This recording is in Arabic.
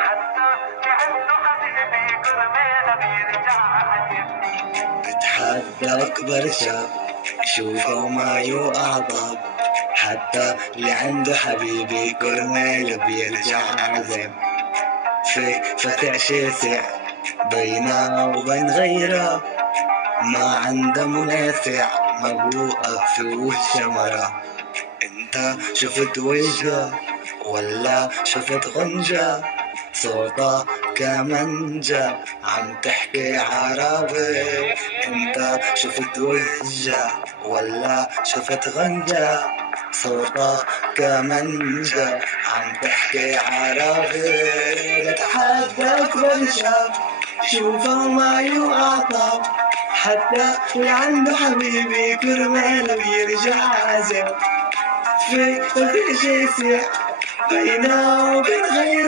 حتى لعنده حبيبي كرماله بيرجع عجب. بتحدى أكبر شاب شوفه ما يعطب، حتى اللي عنده حبيبي كرماله بيرجع عزب. في فتح شاسع بينه وبين غيره، ما عنده منافع ما بوقف في وش مرة. انت شفت وجهه ولا شفت غنجة؟ صوتها كمنجة عم تحكي عربي. انت شفت وجهه ولا شفت غنجة؟ صوتها كمنجة عم تحكي عربي. بتحدى أكبر شاب شوفه ما يعطب، حتى اللي عنده حبيبي كرماله بيرجع عزب. في شاسع بينه وبين غيره.